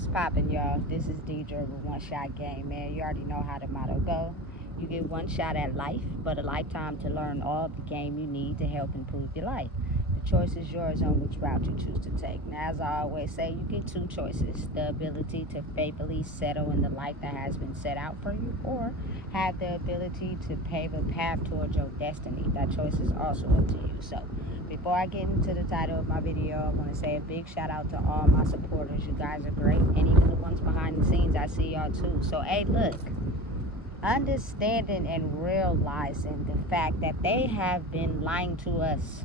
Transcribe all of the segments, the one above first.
What's poppin', y'all? This is Deidre with One Shot Game, man. You already know how the motto go. You get one shot at life, but a lifetime to learn all the game you need to help improve your life. The choice is yours on which route you choose to take. Now, as I always say, you get two choices: the ability to faithfully settle in the life that has been set out for you, or have the ability to pave a path towards your destiny. That choice is also up to you. So, before I get into the title of my video, I want to say a big shout out to all my supporters. You guys are great. And even the ones behind the scenes, I see y'all too. So, hey, look, understanding and realizing the fact that they have been lying to us.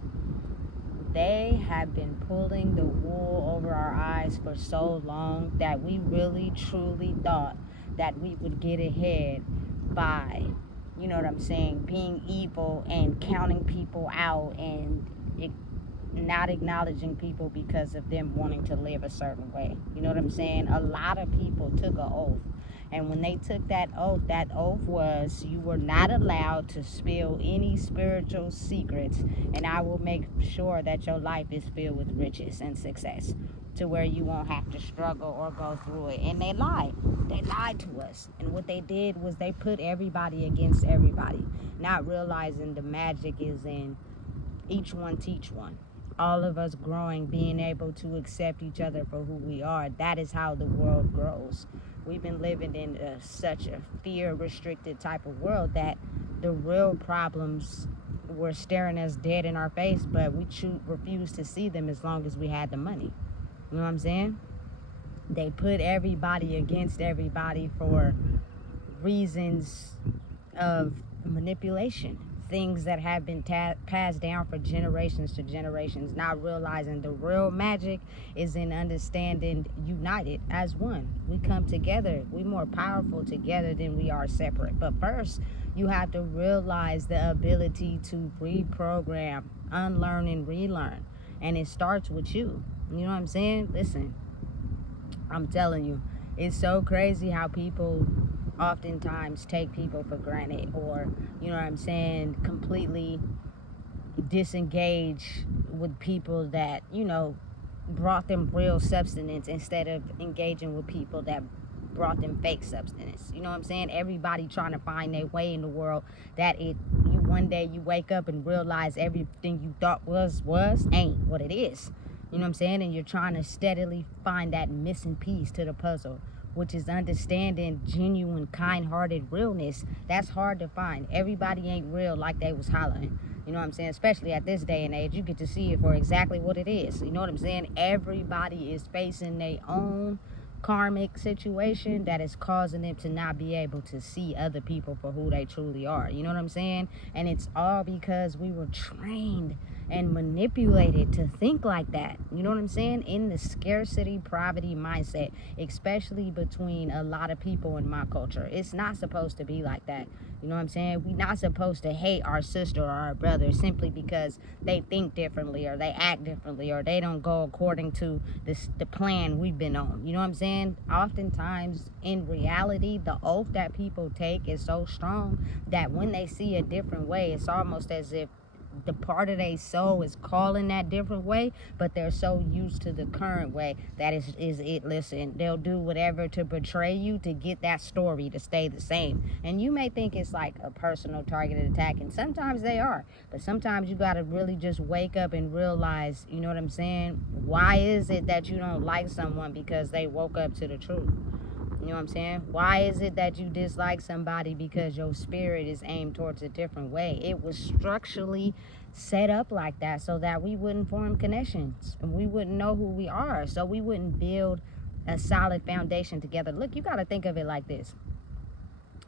They have been pulling the wool over our eyes for so long that we really truly thought that we would get ahead by, you know what I'm saying, being evil and counting people out and not acknowledging people because of them wanting to live a certain way. You know what I'm saying? A lot of people took an oath. And when they took that oath was, you were not allowed to spill any spiritual secrets, and I will make sure that your life is filled with riches and success to where you won't have to struggle or go through it. And they lied. They lied to us. And what they did was they put everybody against everybody, not realizing the magic is in each one teach one. All of us growing, being able to accept each other for who we are. That is how the world grows. We've been living in such a fear-restricted type of world that the real problems were staring us dead in our face, but we refuse to see them as long as we had the money. You know what I'm saying? They put everybody against everybody for reasons of manipulation. Things that have been passed down for generations to generations, not realizing the real magic is in understanding united as one. We come together. We're more powerful together than we are separate. But first, you have to realize the ability to reprogram, unlearn, and relearn. And it starts with you. You know what I'm saying? Listen, I'm telling you, it's so crazy how people oftentimes take people for granted, or, you know what I'm saying, completely disengage with people that, you know, brought them real substance instead of engaging with people that brought them fake substance. You know what I'm saying? Everybody trying to find their way in the world, that one day you wake up and realize everything you thought was ain't what it is. You know what I'm saying? And you're trying to steadily find that missing piece to the puzzle, which is understanding genuine, kind-hearted realness. That's hard to find. Everybody ain't real like they was hollering. You know what I'm saying? Especially at this day and age, you get to see it for exactly what it is. You know what I'm saying? Everybody is facing their own karmic situation that is causing them to not be able to see other people for who they truly are. You know what I'm saying? And it's all because we were trained and manipulated to think like that. You know what I'm saying? In the scarcity, poverty mindset, especially between a lot of people in my culture. It's not supposed to be like that. You know what I'm saying? We're not supposed to hate our sister or our brother simply because they think differently or they act differently or they don't go according to the plan we've been on. You know what I'm saying? Oftentimes, in reality, the oath that people take is so strong that when they see a different way, it's almost as if the part of their soul is calling that different way, but they're so used to the current way that is it. Listen, they'll do whatever to betray you to get that story to stay the same. And you may think it's like a personal targeted attack, and sometimes they are, but sometimes you got to really just wake up and realize, you know what I'm saying? Why is it that you don't like someone because they woke up to the truth? You know what I'm saying? Why is it that you dislike somebody because your spirit is aimed towards a different way? It was structurally set up like that so that we wouldn't form connections and we wouldn't know who we are, so we wouldn't build a solid foundation together. Look, you got to think of it like this.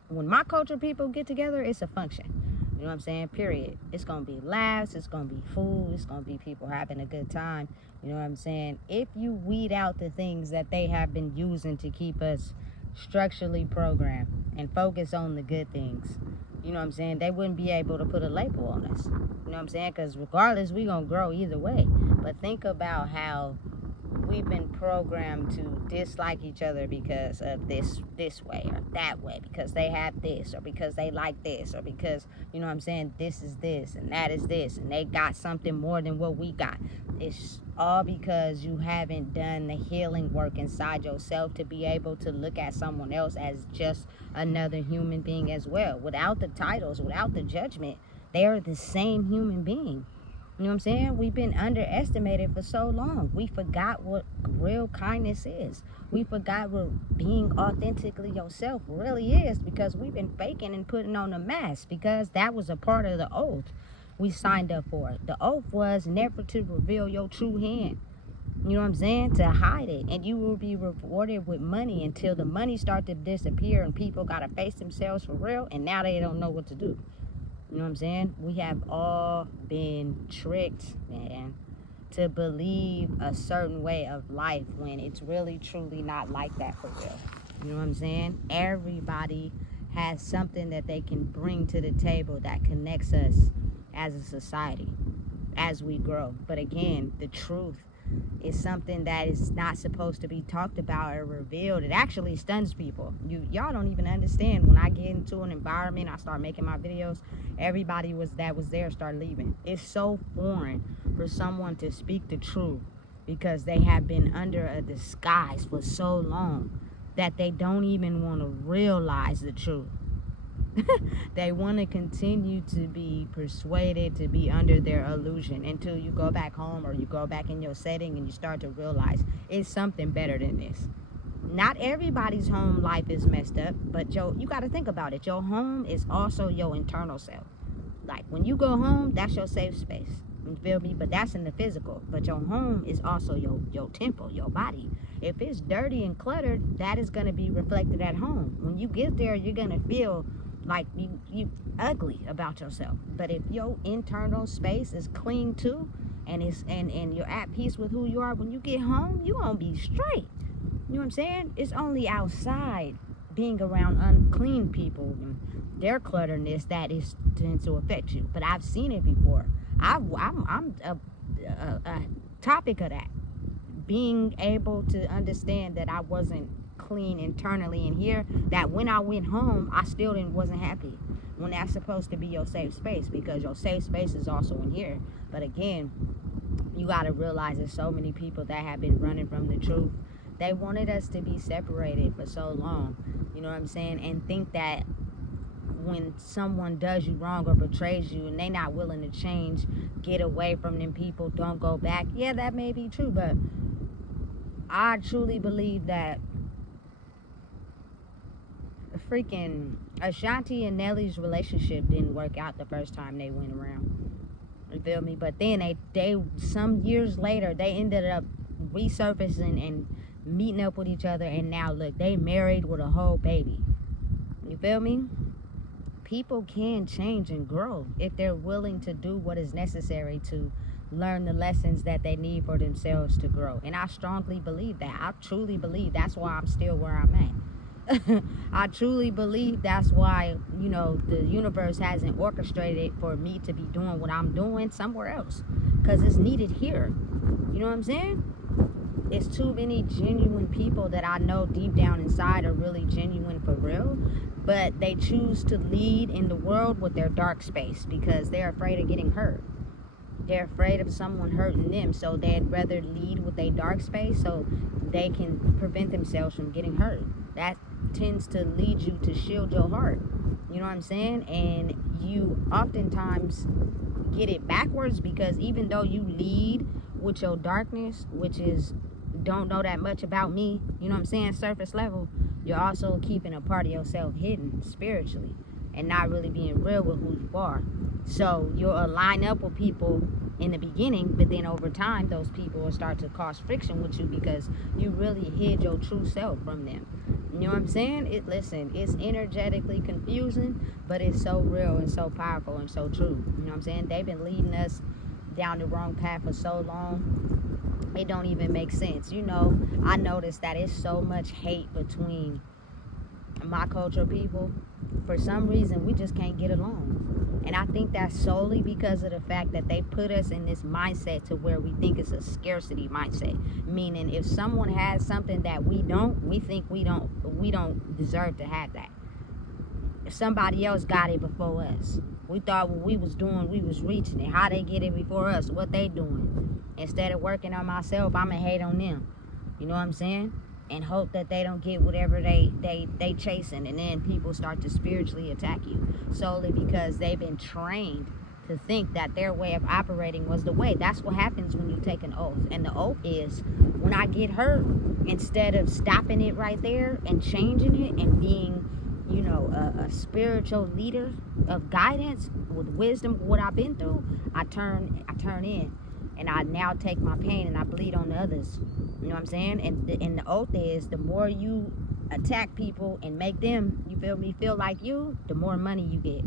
When my culture people get together, it's a function. You know what I'm saying? Period. It's going to be laughs. It's going to be food. It's going to be people having a good time. You know what I'm saying? If you weed out the things that they have been using to keep us structurally programmed and focus on the good things, you know what I'm saying, they wouldn't be able to put a label on us. You know what I'm saying? Because regardless, we're going to grow either way. But think about how we've been programmed to dislike each other because of this way or that way, because they have this, or because they like this, or because, you know what I'm saying, this is this and that is this, and they got something more than what we got. It's all because you haven't done the healing work inside yourself to be able to look at someone else as just another human being as well, without the titles, without the judgment. They are the same human being. You know what I'm saying? We've been underestimated for so long. We forgot what real kindness is. We forgot what being authentically yourself really is, because we've been faking and putting on a mask, because that was a part of the oath we signed up for. The oath was never to reveal your true hand. You know what I'm saying? To hide it. And you will be rewarded with money until the money starts to disappear and people got to face themselves for real, and now they don't know what to do. You know what I'm saying? We have all been tricked, man, to believe a certain way of life when it's really, truly not like that for real. You know what I'm saying? Everybody has something that they can bring to the table that connects us as a society as we grow. But again, the truth is something that is not supposed to be talked about or revealed. It actually stuns people. Y'all don't even understand. When I get into an environment, I start making my videos, everybody that was there start leaving. It's so foreign for someone to speak the truth, because they have been under a disguise for so long that they don't even want to realize the truth. They want to continue to be persuaded to be under their illusion until you go back home or you go back in your setting and you start to realize it's something better than this. Not everybody's home life is messed up, but you got to think about it. Your home is also your internal self. Like when you go home, that's your safe space. You feel me? But that's in the physical. But your home is also your temple, your body. If it's dirty and cluttered, that is going to be reflected at home. When you get there, you're going to feel like you ugly about yourself. But if your internal space is clean too, and you're at peace with who you are, when you get home, you gonna be straight. You know what I'm saying? It's only outside being around unclean people and their clutterness that is tends to affect you. But I've seen it before. I'm a topic of that. Being able to understand that I wasn't clean internally in here, that when I went home, I still wasn't happy. When that's supposed to be your safe space, because your safe space is also in here. But again, you got to realize there's so many people that have been running from the truth. They wanted us to be separated for so long, you know what I'm saying, and think that when someone does you wrong or betrays you and they not willing to change, get away from them people, don't go back. Yeah, that may be true, but I truly believe that freaking Ashanti and Nelly's relationship didn't work out the first time they went around. You feel me? But then they some years later, they ended up resurfacing and meeting up with each other, and now look, they married with a whole baby. You feel me? People can change and grow if they're willing to do what is necessary to learn the lessons that they need for themselves to grow. And I strongly believe that. I truly believe that's why I'm still where I'm at. I truly believe that's why, you know, the universe hasn't orchestrated for me to be doing what I'm doing somewhere else, because it's needed here. You know what I'm saying? It's too many genuine people that I know deep down inside are really genuine for real, but they choose to lead in the world with their dark space because they're afraid of getting hurt. They're afraid of someone hurting them, so they'd rather lead with their dark space so they can prevent themselves from getting hurt. That tends to lead you to shield your heart. You know what I'm saying? And you oftentimes get it backwards, because even though you lead with your darkness, which is don't know that much about me, you know what I'm saying, surface level, you're also keeping a part of yourself hidden spiritually and not really being real with who you are. So you'll align up with people in the beginning, but then over time, those people will start to cause friction with you because you really hid your true self from them. You know what I'm saying? Listen, it's energetically confusing, but it's so real and so powerful and so true. You know what I'm saying? They've been leading us down the wrong path for so long, it don't even make sense. You know, I noticed that it's so much hate between my culture people, for some reason, we just can't get along. And I think that's solely because of the fact that they put us in this mindset to where we think it's a scarcity mindset. Meaning, if someone has something that we don't, we think we don't deserve to have that. If somebody else got it before us, we thought what we was doing, we was reaching it. How they get it before us, what they doing. Instead of working on myself, I'ma hate on them. You know what I'm saying? And hope that they don't get whatever they chasing, and then people start to spiritually attack you solely because they've been trained to think that their way of operating was the way. That's what happens when you take an oath. And the oath is, when I get hurt, instead of stopping it right there and changing it and being, you know, a spiritual leader of guidance with wisdom, what I've been through, I turn in, and I now take my pain and I bleed on the others. You know what I'm saying? And the oath is, the more you attack people and make them, you feel me, feel like you, the more money you get.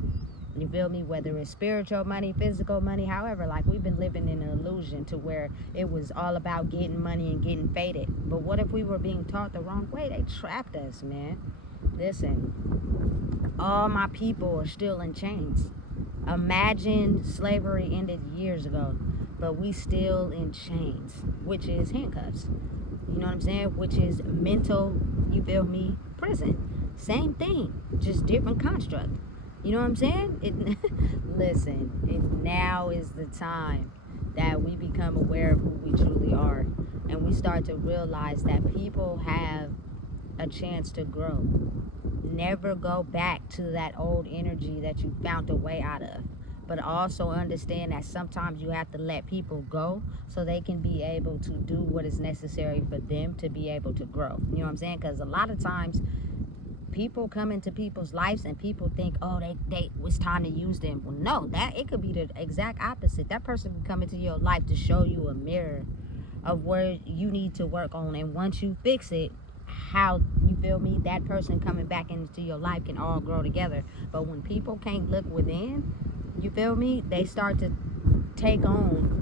You feel me? Whether it's spiritual money, physical money, however, like we've been living in an illusion to where it was all about getting money and getting faded. But what if we were being taught the wrong way? They trapped us, man. Listen, all my people are still in chains. Imagine slavery ended years ago, but we still in chains, which is handcuffs. You know what I'm saying? Which is mental, you feel me, prison. Same thing, just different construct. You know what I'm saying? Listen, now is the time that we become aware of who we truly are, and we start to realize that people have a chance to grow. Never go back to that old energy that you found a way out of. But also understand that sometimes you have to let people go so they can be able to do what is necessary for them to be able to grow. You know what I'm saying? Because a lot of times people come into people's lives and people think, oh, they it's time to use them. Well, no, that it could be the exact opposite. That person can come into your life to show you a mirror of where you need to work on, and once you fix it, how, you feel me, that person coming back into your life can all grow together. But when people can't look within, you feel me, they start to take on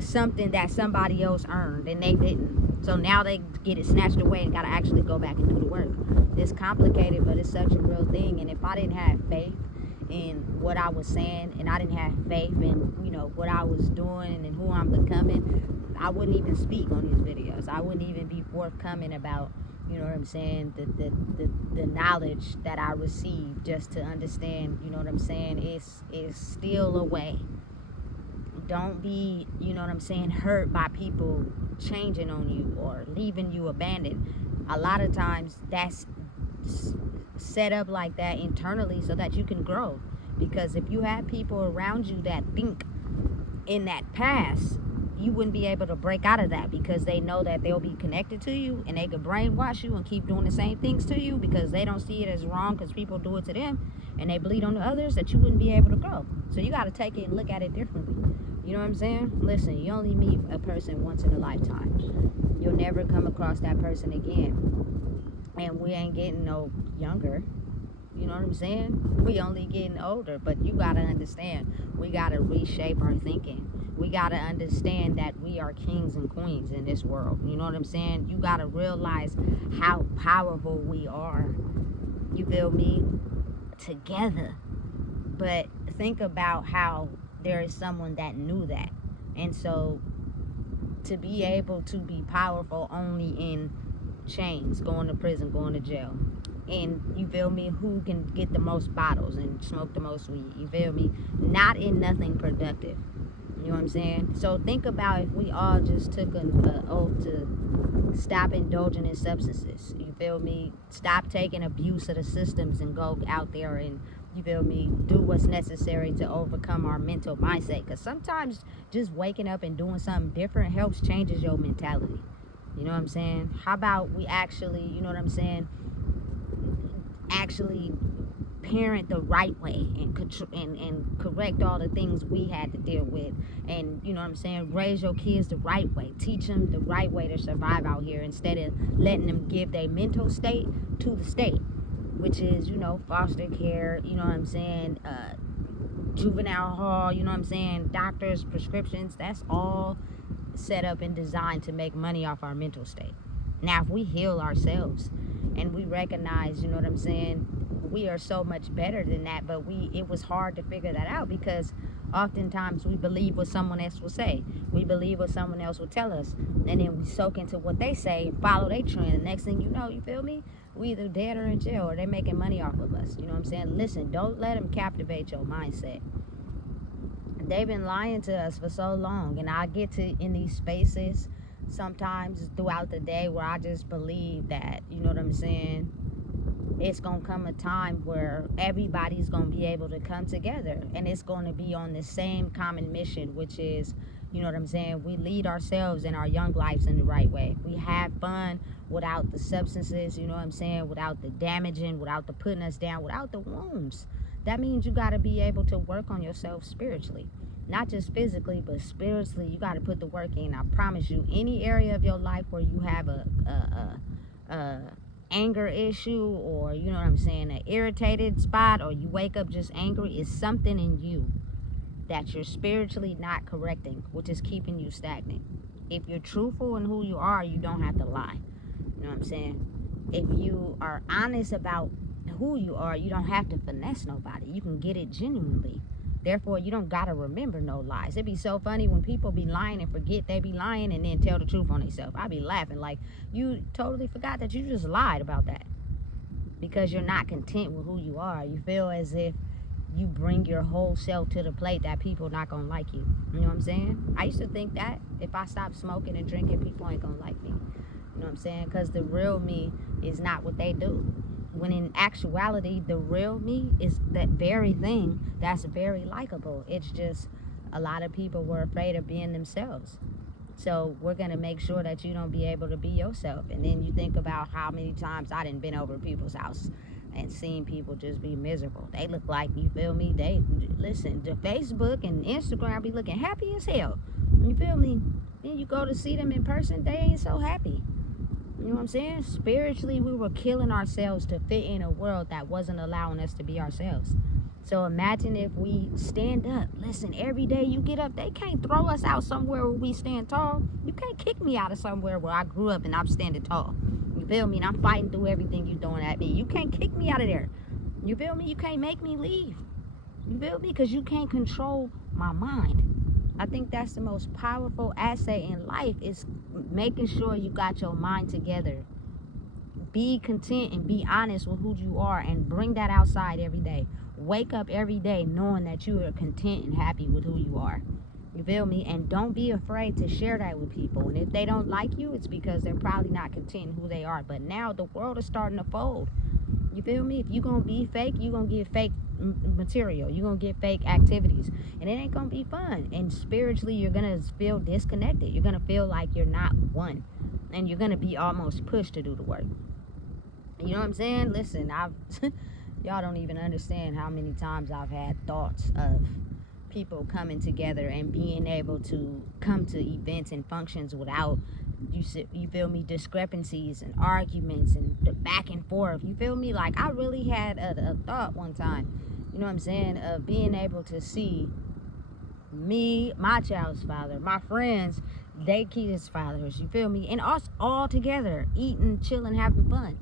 something that somebody else earned and they didn't. So now they get it snatched away and gotta actually go back and do the work. It's complicated, but it's such a real thing. And if I didn't have faith in what I was saying, and I didn't have faith in, you know, what I was doing and who I'm becoming, I wouldn't even speak on these videos. I wouldn't even be forthcoming about, you know what I'm saying, the knowledge that I received, just to understand, you know what I'm saying, is still a way. Don't be, you know what I'm saying, hurt by people changing on you or leaving you abandoned. A lot of times that's set up like that internally so that you can grow. Because if you have people around you that think in that past, you wouldn't be able to break out of that, because they know that they'll be connected to you and they could brainwash you and keep doing the same things to you because they don't see it as wrong because people do it to them and they bleed on the others, that you wouldn't be able to grow. So you got to take it and look at it differently. You know what I'm saying? Listen, you only meet a person once in a lifetime. You'll never come across that person again. And we ain't getting no younger. You know what I'm saying? We only getting older. But you got to understand, we got to reshape our thinking. We got to understand that we are kings and queens in this world. You know what I'm saying? You got to realize how powerful we are. You feel me? Together. But think about how there is someone that knew that. And so to be able to be powerful only in chains, going to prison, going to jail, and you feel me, who can get the most bottles and smoke the most weed, you feel me, not in nothing productive. You know what I'm saying? So think about if we all just took an oath to stop indulging in substances, you feel me, stop taking abuse of the systems and go out there and, you feel me, do what's necessary to overcome our mental mindset. Because sometimes just waking up and doing something different helps changes your mentality. You know what I'm saying? How about we actually, you know what I'm saying, actually parent the right way and correct all the things we had to deal with, and, you know what I'm saying, raise your kids the right way, teach them the right way to survive out here, instead of letting them give their mental state to the state, which is, you know, foster care, you know what I'm saying, juvenile hall, you know what I'm saying, doctors, prescriptions. That's all set up and designed to make money off our mental state. Now if we heal ourselves and we recognize, you know what I'm saying, we are so much better than that. But it was hard to figure that out, because oftentimes we believe what someone else will say, we believe what someone else will tell us, and then we soak into what they say, follow their trend. The next thing you know, you feel me, we either dead or in jail, or they making money off of us. You know what I'm saying? Listen, don't let them captivate your mindset. They've been lying to us for so long, and I get to in these spaces sometimes throughout the day where I just believe that, you know what I'm saying, it's gonna come a time where everybody's gonna be able to come together, and it's gonna be on the same common mission, which is, you know what I'm saying, we lead ourselves and our young lives in the right way. We have fun without the substances, you know what I'm saying, without the damaging, without the putting us down, without the wounds. That means you got to be able to work on yourself spiritually, not just physically, but spiritually. You got to put the work in. I promise you, any area of your life where you have a anger issue, or, you know what I'm saying, an irritated spot, or you wake up just angry, is something in you that you're spiritually not correcting, which is keeping you stagnant. If you're truthful in who you are, you don't have to lie. You know what I'm saying? If you are honest about who you are, you don't have to finesse nobody. You can get it genuinely. Therefore, you don't gotta remember no lies. It'd be so funny when people be lying and forget they be lying, and then tell the truth on themselves. I be laughing like, you totally forgot that you just lied about that, because you're not content with who you are. You feel as if you bring your whole self to the plate, that people not gonna like you. You know what I'm saying? I used to think that if I stopped smoking and drinking, people ain't gonna like me. You know what I'm saying? Because the real me is not what they do. When in actuality, the real me is that very thing that's very likable. It's just a lot of people were afraid of being themselves. So we're going to make sure that you don't be able to be yourself. And then you think about how many times I done been over people's house and seen people just be miserable. They look like, you feel me, they, listen, the Facebook and Instagram be looking happy as hell. You feel me? Then you go to see them in person, they ain't so happy. You know what I'm saying? Spiritually, we were killing ourselves to fit in a world that wasn't allowing us to be ourselves. So imagine if we stand up. Listen, every day you get up, they can't throw us out somewhere where we stand tall. You can't kick me out of somewhere where I grew up and I'm standing tall. You feel me? And I'm fighting through everything you're throwing at me. You can't kick me out of there. You feel me? You can't make me leave. You feel me? Because you can't control my mind. I think that's the most powerful asset in life, is making sure you got your mind together. Be content and be honest with who you are, and bring that outside every day. Wake up every day knowing that you are content and happy with who you are. You feel me? And don't be afraid to share that with people. And if they don't like you, it's because they're probably not content in who they are. But now the world is starting to fold. You feel me? If you're going to be fake, you're going to get fake material. You're going to get fake activities. And it ain't going to be fun. And spiritually, you're going to feel disconnected. You're going to feel like you're not one. And you're going to be almost pushed to do the work. You know what I'm saying? Listen, y'all don't even understand how many times I've had thoughts of people coming together and being able to come to events and functions without, you feel me, discrepancies and arguments and the back and forth. You feel me? Like, I really had a thought one time, you know what I'm saying, of being able to see me, my child's father, my friends, they kids' fathers, you feel me, and us all together, eating, chilling, having fun.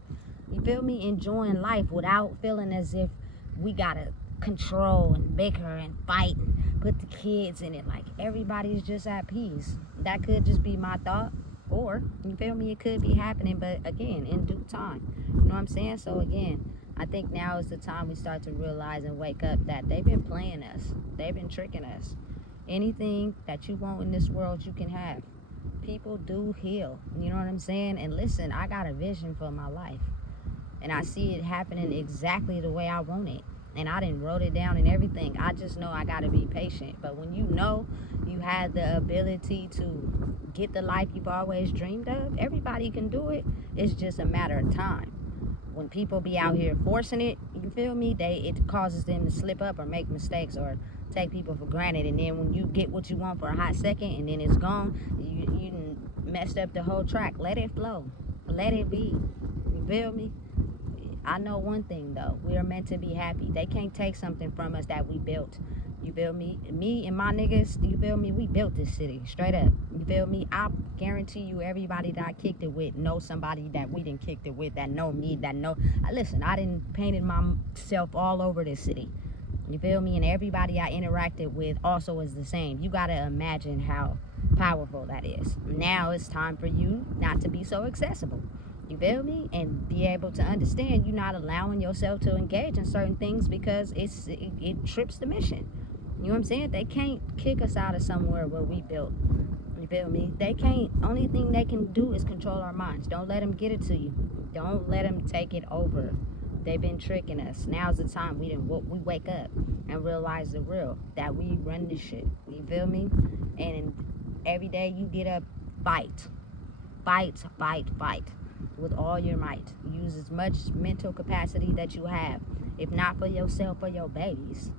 You feel me? Enjoying life without feeling as if we gotta control and bicker and fight and put the kids in it. Like, everybody's just at peace. That could just be my thought, or, you feel me, it could be happening, but again, in due time. You know what I'm saying? So again, I think now is the time we start to realize and wake up that they've been playing us. They've been tricking us. Anything that you want in this world, you can have. People do heal. You know what I'm saying? And listen, I got a vision for my life. And I see it happening exactly the way I want it. And I didn't wrote it down and everything. I just know I got to be patient. But when you know you have the ability to get the life you've always dreamed of, everybody can do it. It's just a matter of time. When people be out here forcing it, you feel me, it causes them to slip up or make mistakes or take people for granted. And then when you get what you want for a hot second and then it's gone, you messed up the whole track. Let it flow. Let it be. You feel me? I know one thing though, we are meant to be happy. They can't take something from us that we built. You feel me? Me and my niggas, you feel me? We built this city, straight up. You feel me? I guarantee you everybody that I kicked it with know somebody that we done kicked it with, that know me, that know. Listen, I done painted myself all over this city. You feel me? And everybody I interacted with also is the same. You gotta imagine how powerful that is. Now it's time for you not to be so accessible. You feel me? And be able to understand you're not allowing yourself to engage in certain things because it trips the mission. You know what I'm saying? They can't kick us out of somewhere where we built. You feel me? They can't. Only thing they can do is control our minds. Don't let them get it to you. Don't let them take it over. They've been tricking us. Now's the time we wake up and realize the real, that we run this shit. You feel me? And every day you get up, fight. Fight, fight, fight with all your might. Use as much mental capacity that you have. If not for yourself, for your babies.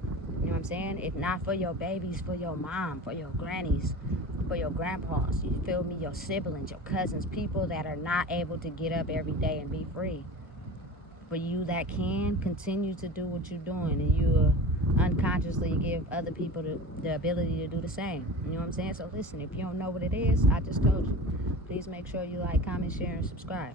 You know what I'm saying? If not for your babies, for your mom, for your grannies, for your grandpas. You feel me? Your siblings, your cousins, people that are not able to get up every day and be free. For you that can, continue to do what you're doing, and you unconsciously give other people the ability to do the same. You know what I'm saying? So listen, if you don't know what it is, I just told you. Please make sure you like, comment, share, and subscribe.